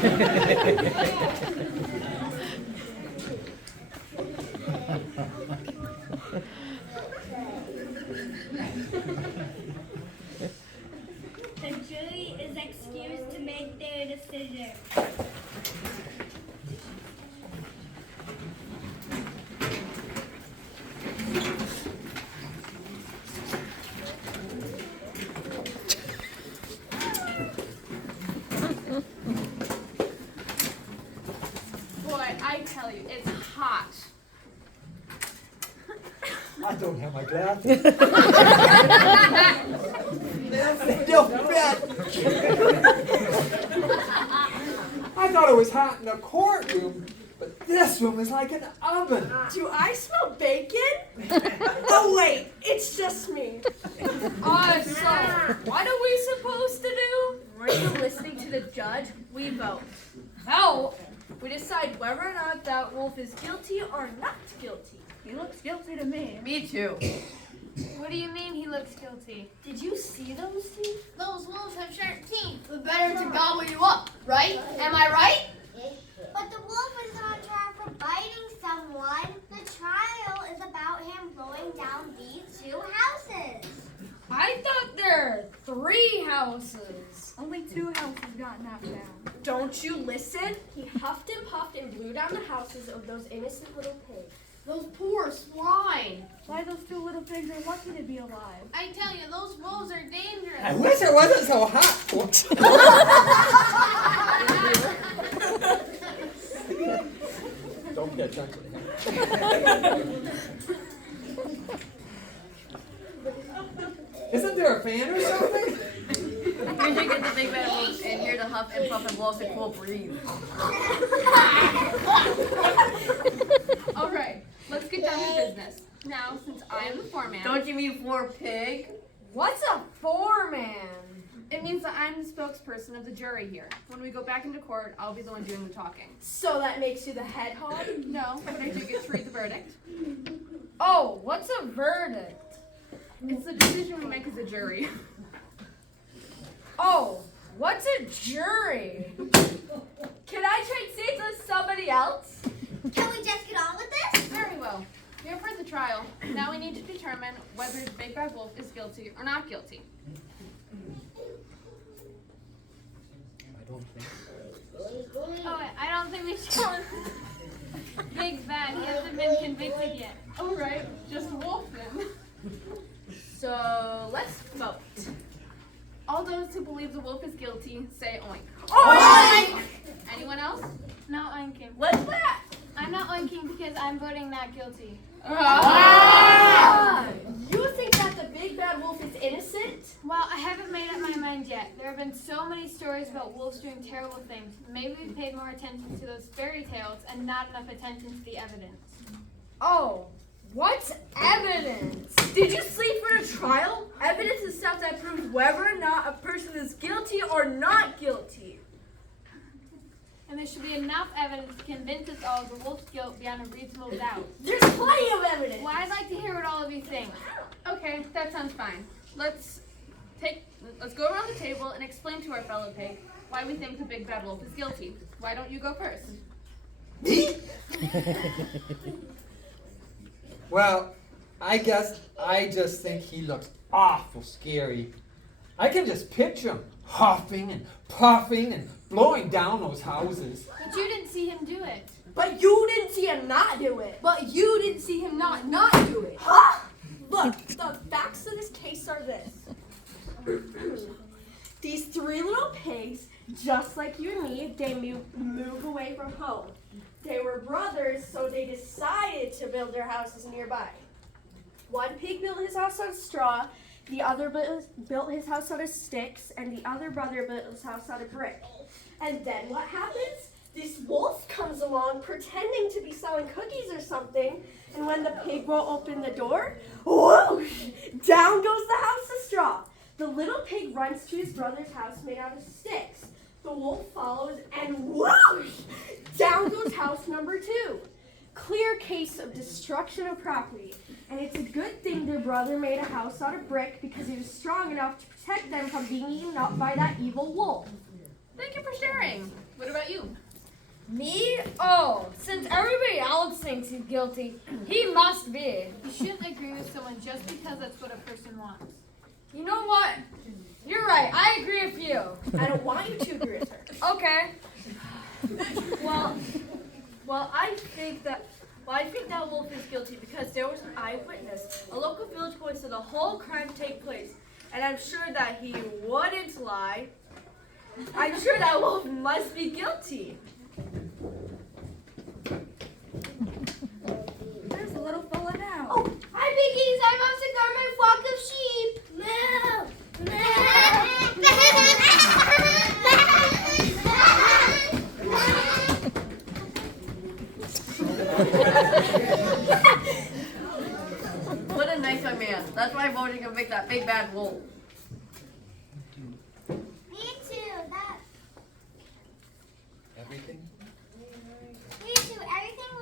The jury is excused to make their decision. Boy, I tell you, it's hot. I don't have my glasses. They don't fit. I thought it was hot in the courtroom, but this room is like an oven. Do I smell bacon? Oh wait, it's just me. So, what are we supposed to do? Weren't you listening to the judge? We vote. Vote? We decide whether or not that wolf is guilty or not guilty. He looks guilty to me. Me too. What do you mean he looks guilty? Did you see those teeth? Those wolves have sharp teeth. We're better to gobble you up, right? Am I right? But the wolf is on trial for biting someone. The trial is about him blowing down these 2 houses. I thought there were 3 houses. Only 2 houses got knocked down. Don't you listen? He huffed and puffed and blew down the houses of those innocent little pigs. Those poor swine. Why those 2 little pigs are lucky to be alive. I tell you, those wolves are dangerous. I wish it wasn't so hot. Don't get touchy. Isn't there a fan or something? We should get the big bad wolf in here to huff and puff and blow us a cool breeze. All right, let's get down to business. Now, since I am the foreman. Don't you mean for pig? What's a foreman? It means that I'm the spokesperson of the jury here. When we go back into court, I'll be the one doing the talking. So that makes you the head hog? No, but I do get to read the verdict. Oh, what's a verdict? It's the decision we make as a jury. Oh, what's a jury? Can I trade seats with somebody else? Can we just get on with this? Very well. We have heard the trial. Now we need to determine whether the big bad wolf is guilty or not guilty. I don't think. Oh, I don't think we should call him Big Bad. He hasn't been convicted yet. All right, just wolf then. So let's vote. All those who believe the wolf is guilty, say oink. Oink! Anyone else? No oinking. What's that? I'm not oinking because I'm voting not guilty. Ah! You think that the big bad wolf is innocent? Well, I haven't made up my mind yet. There have been so many stories about wolves doing terrible things. Maybe we paid more attention to those fairy tales and not enough attention to the evidence. Oh, what's evidence? Did you sleep for a trial? Evidence is stuff that proves whether or not a person is guilty or not guilty. And there should be enough evidence to convince us all of the wolf's guilt beyond a reasonable doubt. There's plenty of evidence. Well, I'd like to hear what all of you think. Okay, that sounds fine. Let's go around the table and explain to our fellow pig why we think the big bad wolf is guilty. Why don't you go first? Me? Well, I guess I just think he looks awful scary. I can just picture him huffing and puffing and blowing down those houses. But you didn't see him do it. But you didn't see him not do it. But you didn't see him not do it. Huh? Look, the facts of this case are this. These 3 little pigs, just like you and me, they move away from home. They were brothers, so they decided to build their houses nearby. One pig built his house out of straw, the other built his house out of sticks, and the other brother built his house out of brick. And then what happens? This wolf comes along pretending to be selling cookies or something, and when the pig will open the door, whoosh, down goes the house of straw. The little pig runs to his brother's house made out of sticks. The wolf follows, and whoosh, down goes house number 2. Clear case of destruction of property. And it's a good thing their brother made a house out of brick because he was strong enough to protect them from being eaten up by that evil wolf. Thank you for sharing. What about you? Me? Oh, since everybody else thinks he's guilty, he must be. You shouldn't agree with someone just because that's what a person wants. You know what? You're right. I agree with you. I don't want you to agree with her. Okay. Well, I think that Wolf is guilty because there was an eyewitness. A local village boy saw the whole crime take place, and I'm sure that he wouldn't lie. I'm sure that Wolf must be guilty. There's a little fella now. Oh, hi, piggies. I must have got my flock of sheep. What a nice young man. That's why I'm voting to make that big bad wolf. Me too. Everything? Me too. Everything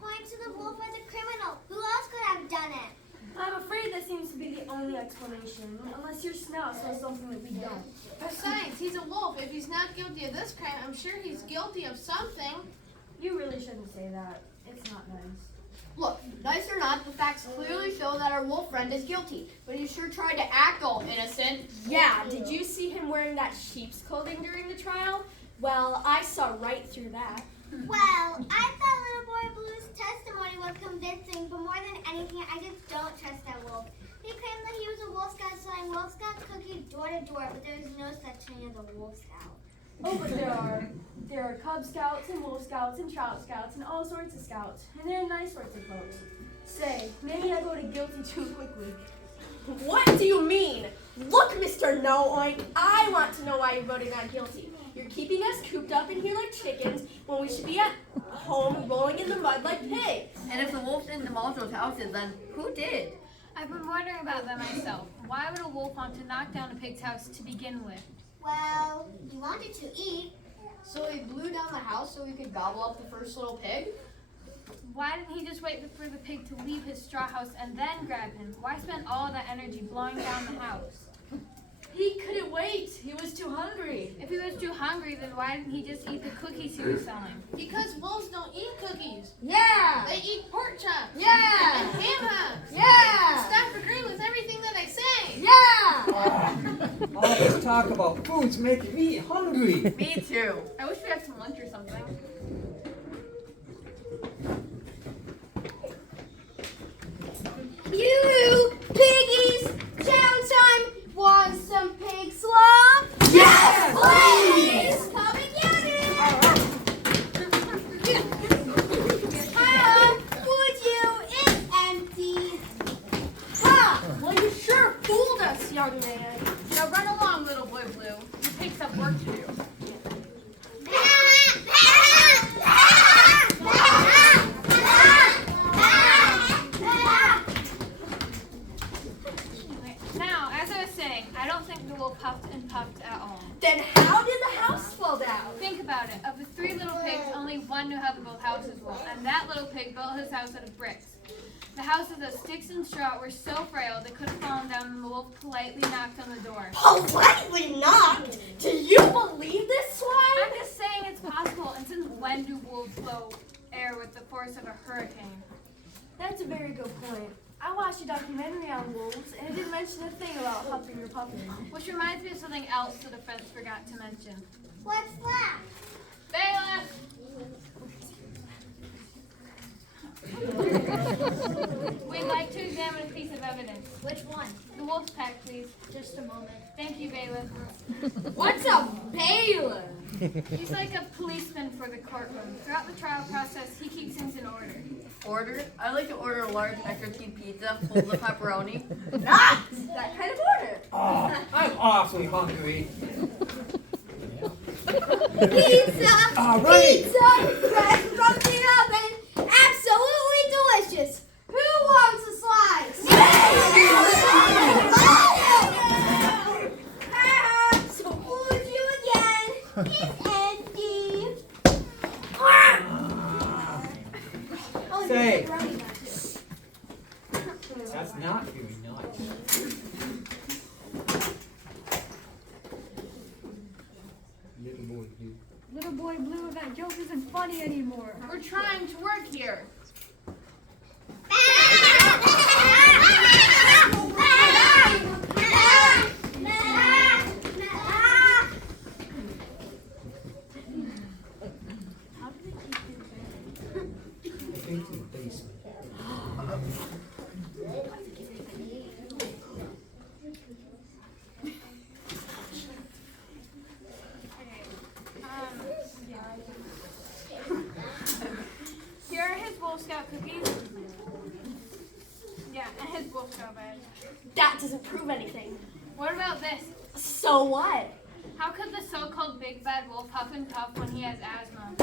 points to the wolf as a criminal. Who else could have done it? I'm afraid that seems to be the only explanation, unless your snout says something that we don't. Besides, he's a wolf. If he's not guilty of this crime, I'm sure he's guilty of something. You really shouldn't say that. It's not nice. Look, nice or not, the facts clearly show that our wolf friend is guilty, but he sure tried to act all innocent. Yeah, did you see him wearing that sheep's clothing during the trial? Well, I saw right through that. Well, I thought Little Boy Blue's testimony was convincing, but more than anything, I just don't trust that wolf. He claimed that he was a Wolf Scout selling Wolf Scout cookies door to door, but there is no such thing as a Wolf Scout. Oh, but there are Cub Scouts and Wolf Scouts and Trout Scouts and all sorts of scouts, and they're nice sorts of folks. Say, maybe I voted guilty too quickly. What do you mean? Look, Mr. No Oink, I want to know why you voted not guilty. You're keeping us cooped up in here like chickens when we should be at home rolling in the mud like pigs. And if the wolf didn't demolish those houses, then who did? I've been wondering about that myself. Why would a wolf want to knock down a pig's house to begin with? Well, he wanted to eat. So he blew down the house so he could gobble up the first little pig? Why didn't he just wait for the pig to leave his straw house and then grab him? Why spend all that energy blowing down the house? He couldn't wait. He was too hungry. If he was too hungry, then why didn't he just eat the cookies he was selling? Because wolves don't eat cookies. Yeah. They eat pork chops. Yeah. And ham hocks. Yeah. Stop agreeing with everything that I say. Yeah. All this talk about food's making me hungry. Me too. I wish we had some lunch or something. You piggies, chow time. Want some pig slop? Yes, please. Come and get it. Would you? It's empty. Ha! Well, you sure fooled us, young man. Now run along, Little Boy Blue. You pigs have work to do. Now, as I was saying, I don't think the wolf puffed and puffed at all. Then how did the house fall down? Think about it. Of the 3 little pigs, only one knew how to build houses well, and that little pig built his house out of bricks. The houses of sticks and straw were so frail they could have fallen down, and the wolf politely knocked on the door. Politely knocked? Do you believe this swine? I'm just saying it's possible, and since when do wolves blow air with the force of a hurricane? That's a very good point. I watched a documentary on wolves, and it didn't mention a thing about huffing or puffing. Which reminds me of something else the defense forgot to mention. What's that? Bailiff! We'd like to examine a piece of evidence. Which one? The wolf's pack, please. Just a moment. Thank you, bailiff. What's a bailiff? He's like a policeman for the courtroom. Throughout the trial process, he keeps things in order. Order? I'd like to order a large extra cheese pizza full of pepperoni. Not that kind of order. Oh, I'm awfully hungry. Pizza! All right. Pizza! Fresh from the oven! Absolutely delicious! Who wants a slice? So fooled you again. It's empty. Say, that's not very nice. Little boy Little boy Blue, that joke isn't funny anymore. We're trying to work here. Into the basement. Here are his Wolf Scout cookies. Yeah, and his Wolf Scout badge. That doesn't prove anything. What about this? So what? How could the so-called big bad wolf huff and puff when he has asthma?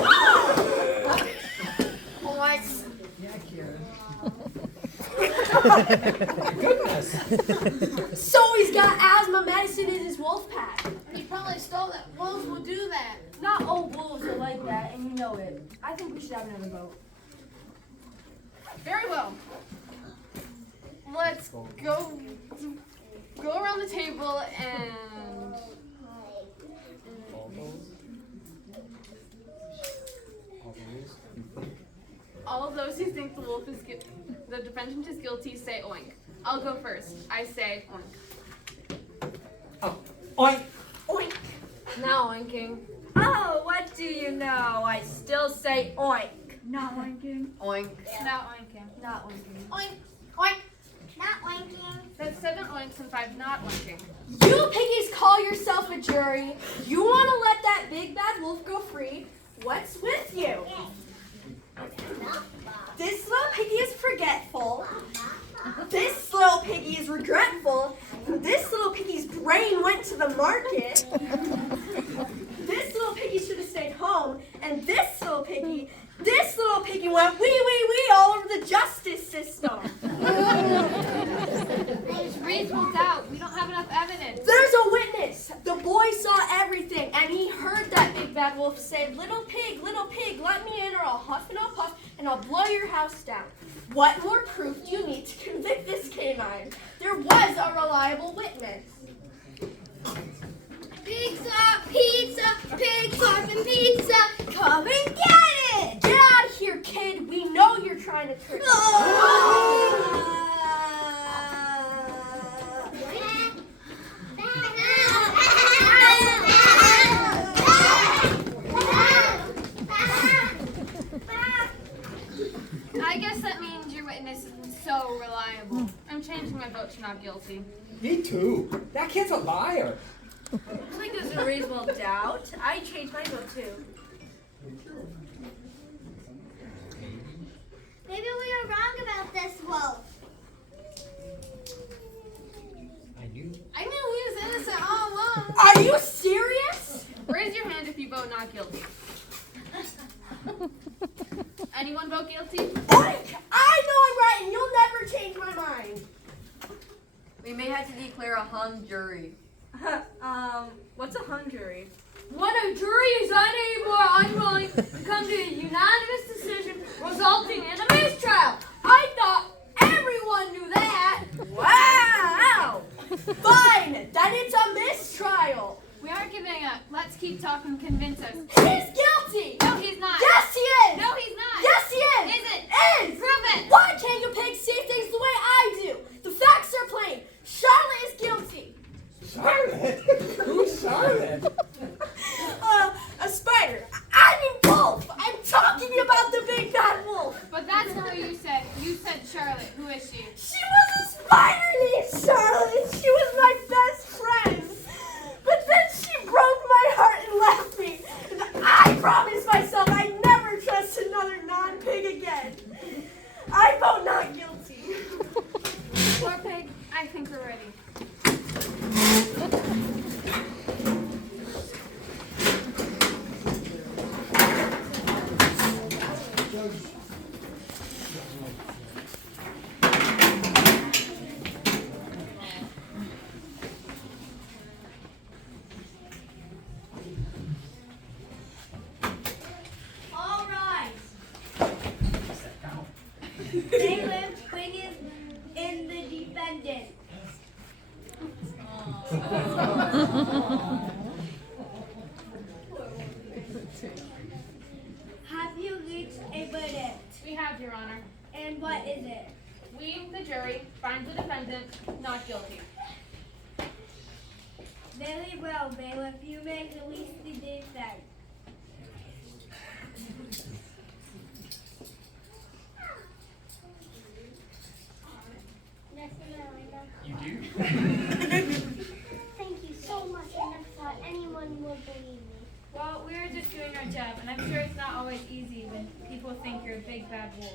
Goodness. So he's got asthma medicine in his wolf pack. He probably stole that. Wolves will do that. Not all wolves are like that, and you know it. I think we should have another vote. Very well. Let's go around the table and all of those who think the wolf is the defendant is guilty say oink. I'll go first. I say oink. Oh, oink. Oink. Now oinking. Oh, what do you know? I still say oink. Not oinking. Oink. Not oinking. Not oinking. Oink, oink. Not winking. That's 7 oinks and 5 not oinking. You piggies call yourself a jury. You want to let that big bad wolf go free? What's with you? This little piggy is forgetful. This little piggy is regretful. This little piggy's brain went to the market. This little piggy should have stayed home. And this little piggy went wee, wee, wee all over the justice system. There's reasonable doubt. We don't have enough evidence. There's a witness. The boy saw everything, and he heard that big bad wolf say, little pig, let me in or I'll huff and I'll puff, and I'll blow your house down. What more proof do you need to convict this canine? There was a reliable witness. Pizza, pizza, pigs off and pizza. Come and get it. Get out of here, kid. We know you're trying to trick I guess that means your witness isn't so reliable. I'm changing my vote to not guilty. Me too. That kid's a liar. I think there's a reasonable doubt. I changed my vote too. Maybe we are wrong about this wolf. I knew. I knew he was innocent all along. Are you serious? Raise your hand if you vote not guilty. Anyone vote guilty? Oink! I know I'm right, and you'll never change my mind. We may have to declare a hung jury. What's a hung jury? When a jury is unable or unwilling to come to a unanimous decision resulting in a mistrial. I thought everyone knew that. Wow! Fine, then it's a mistrial. We aren't giving up. Let's keep talking. Convince us. He's guilty. No, he's not. Yes, he is. No, he's not. Yes, he is. Is it? Is. Prove it. Why can't you pigs see things the way I do? The facts are plain. Charlotte is guilty. Charlotte? Who's Charlotte? A spider. I mean wolf. I'm talking about the big bad wolf. But that's not what you said. You said Charlotte. Who is she? She was a spider named Charlotte. She was my best friend. But then she broke my heart and left me. And I promised myself I'd never trust another non-pig again. I vote not guilty. Poor pig. I think we're ready. All right. Caleb Quinn is in the defendant. have, Your Honor. And what is it? We, the jury, find the defendant not guilty. Very well, bailiff. You may release the defendant. You do? Thank you so much. I never thought anyone would believe me. Well, we were just doing our job, and I'm sure it's not always easy when people think you're a big bad wolf.